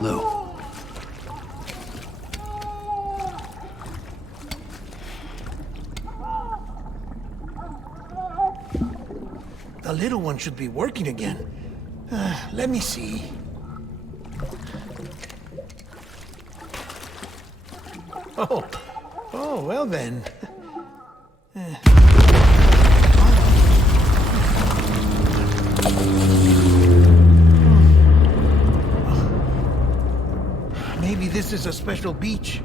Lou. The little one should be working again. Let me see. Oh, well then. Maybe this is a special beach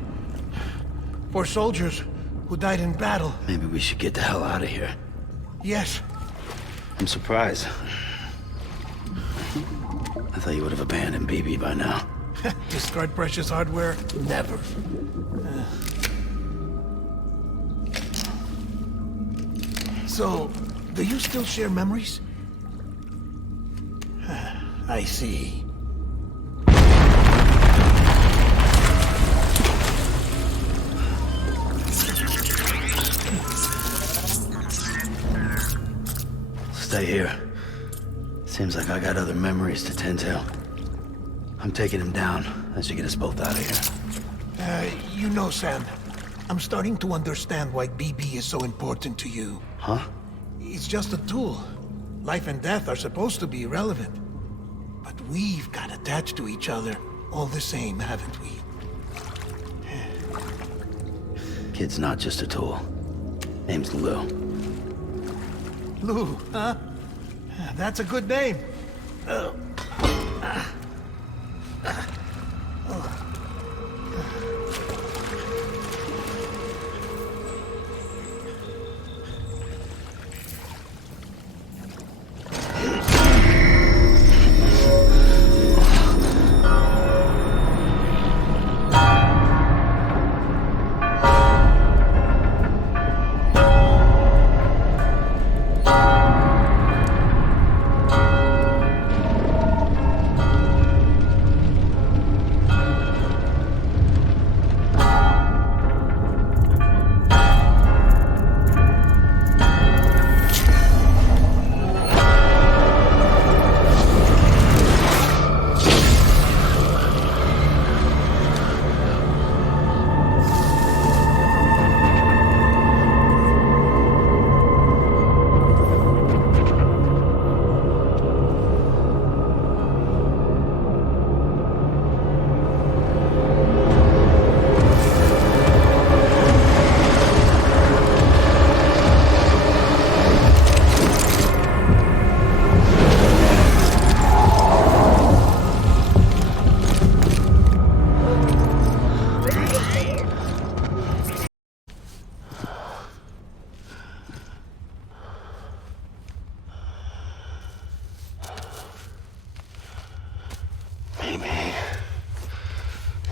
for soldiers who died in battle. Maybe we should get the hell out of here. Yes. I'm surprised. I thought you would have abandoned BB by now. Discard precious hardware? Never. So, do you still share memories? I see. Stay here. Seems like I got other memories to tend to. I'm taking him down. That should get us both out of here. You know, Sam, I'm starting to understand why BB is so important to you. Huh? It's just a tool. Life and death are supposed to be irrelevant. But we've got attached to each other all the same, haven't we? Kid's not just a tool. Name's Lou. Lou, huh? That's a good name.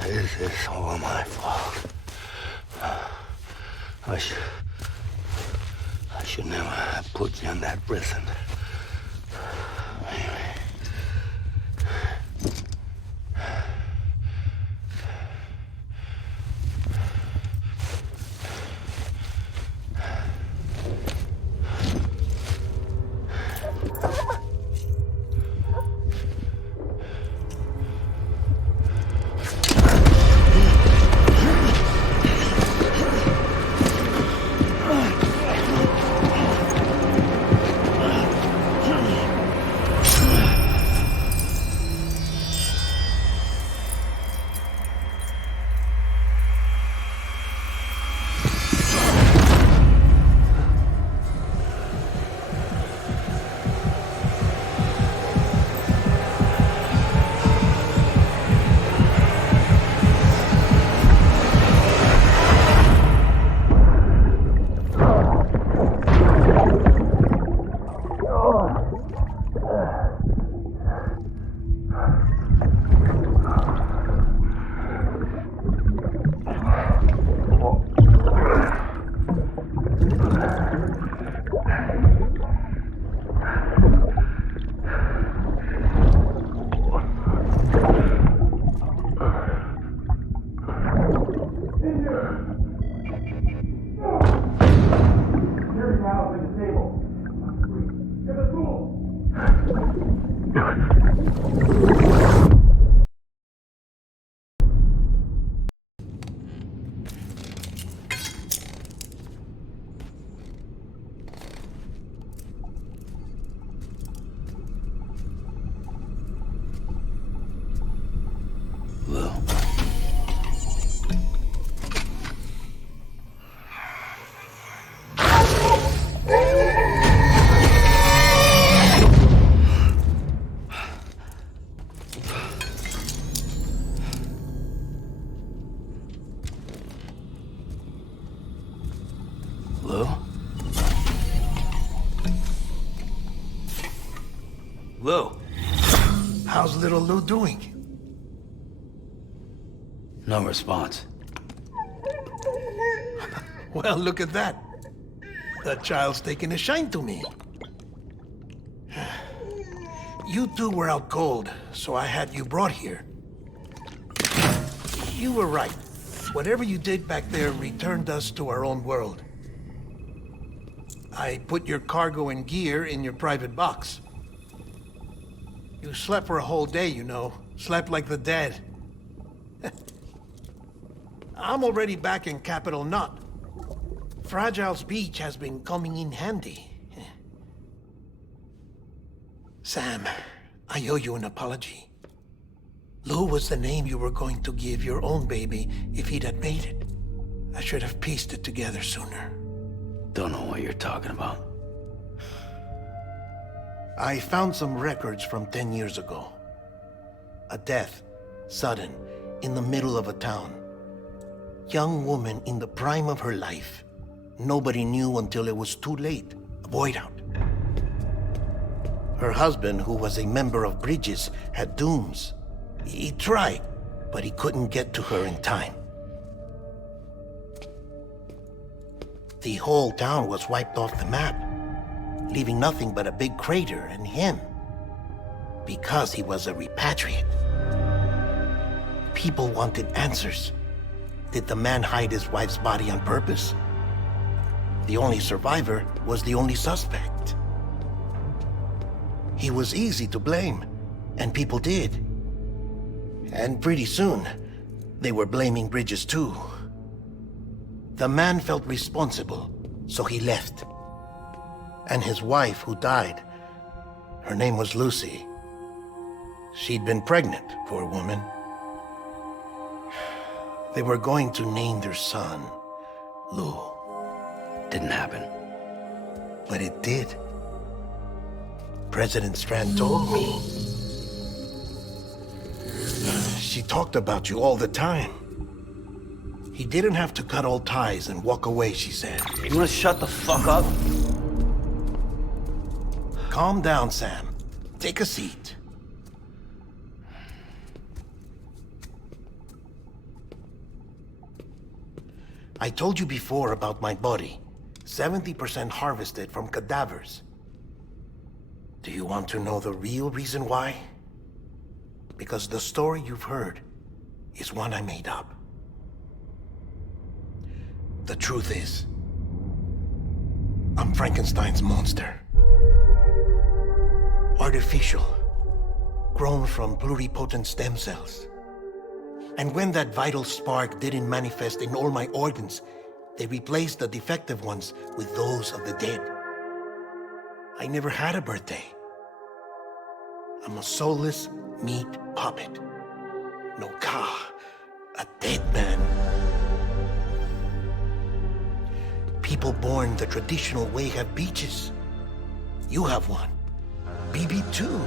This is all my fault. I should never have put you in that prison. How's little Lou doing? No response. Well, look at that. The child's taking a shine to me. You two were out cold, so I had you brought here. You were right. Whatever you did back there returned us to our own world. I put your cargo and gear in your private box. You slept for a whole day, you know. Slept like the dead. I'm already back in Capital Knot. Fragile's beach has been coming in handy. Sam, I owe you an apology. Lou was the name you were going to give your own baby if he'd had made it. I should have pieced it together sooner. Don't know what you're talking about. I found some records from 10 years ago. A death, sudden, in the middle of a town. Young woman in the prime of her life. Nobody knew until it was too late. A void out. Her husband, who was a member of Bridges, had dooms. He tried, but he couldn't get to her in time. The whole town was wiped off the map, leaving nothing but a big crater and him. Because he was a repatriate. People wanted answers. Did the man hide his wife's body on purpose? The only survivor was the only suspect. He was easy to blame, and people did. And pretty soon, they were blaming Bridges too. The man felt responsible, so he left. And his wife, who died, her name was Lucy. She'd been pregnant, poor woman. They were going to name their son Lou. Didn't happen. But it did. President Strand told me. She talked about you all the time. He didn't have to cut all ties and walk away, she said. You wanna shut the fuck up? Calm down, Sam. Take a seat. I told you before about my body. 70% harvested from cadavers. Do you want to know the real reason why? Because the story you've heard is one I made up. The truth is, I'm Frankenstein's monster. Artificial, grown from pluripotent stem cells. And when that vital spark didn't manifest in all my organs, they replaced the defective ones with those of the dead. I never had a birthday. I'm a soulless meat puppet. No ka, a dead man. People born the traditional way have beaches. You have one. BB too.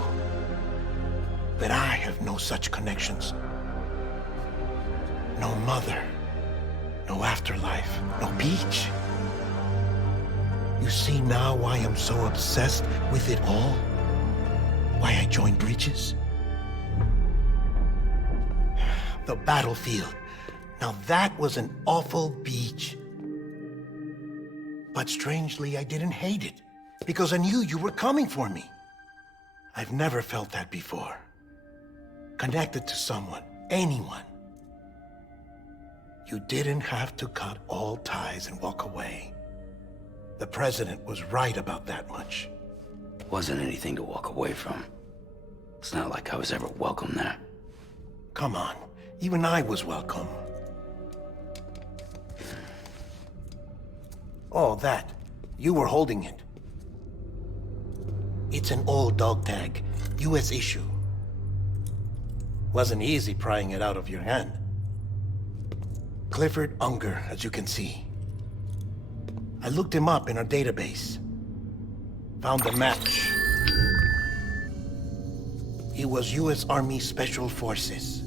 But I have no such connections. No mother. No afterlife. No beach. You see now why I'm so obsessed with it all? Why I joined Bridges? The battlefield. Now that was an awful beach. But strangely, I didn't hate it. Because I knew you were coming for me. I've never felt that before. Connected to someone, anyone. You didn't have to cut all ties and walk away. The president was right about that much. Wasn't anything to walk away from. It's not like I was ever welcome there. Come on, even I was welcome. Oh, that. You were holding it. It's an old dog tag, US issue. Wasn't easy prying it out of your hand. Clifford Unger, as you can see. I looked him up in our database. Found a match. He was US Army Special Forces.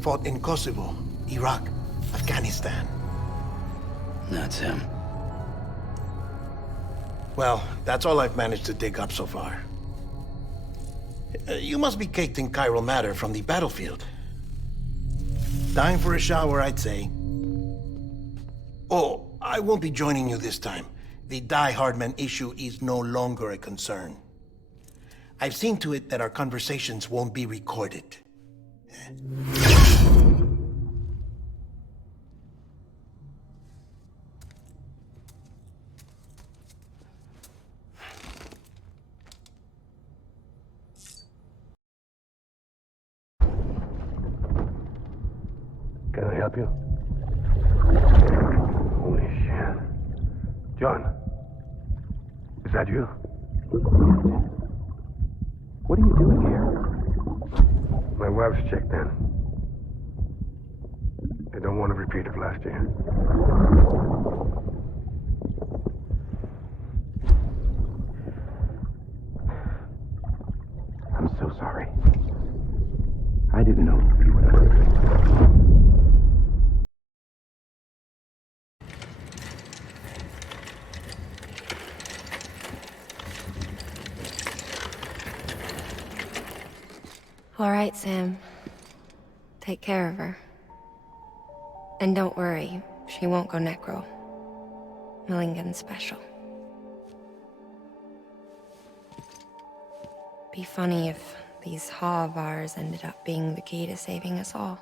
Fought in Kosovo, Iraq, Afghanistan. That's him. Well, that's all I've managed to dig up so far. You must be caked in chiral matter from the battlefield. Time for a shower, I'd say. Oh, I won't be joining you this time. The Die Hardman issue is no longer a concern. I've seen to it that our conversations won't be recorded. Can I help you? Holy shit. John, is that you? What are you doing here? My wife's checked in. They don't want to repeat of last year. I'm so sorry. I didn't know. All right, Sam. Take care of her. And don't worry, she won't go necro. Millingen's special. Be funny if these Ha of ours ended up being the key to saving us all.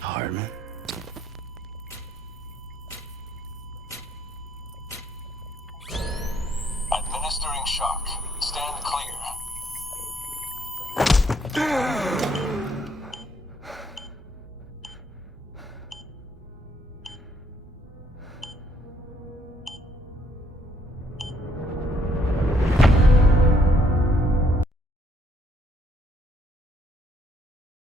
Hardman?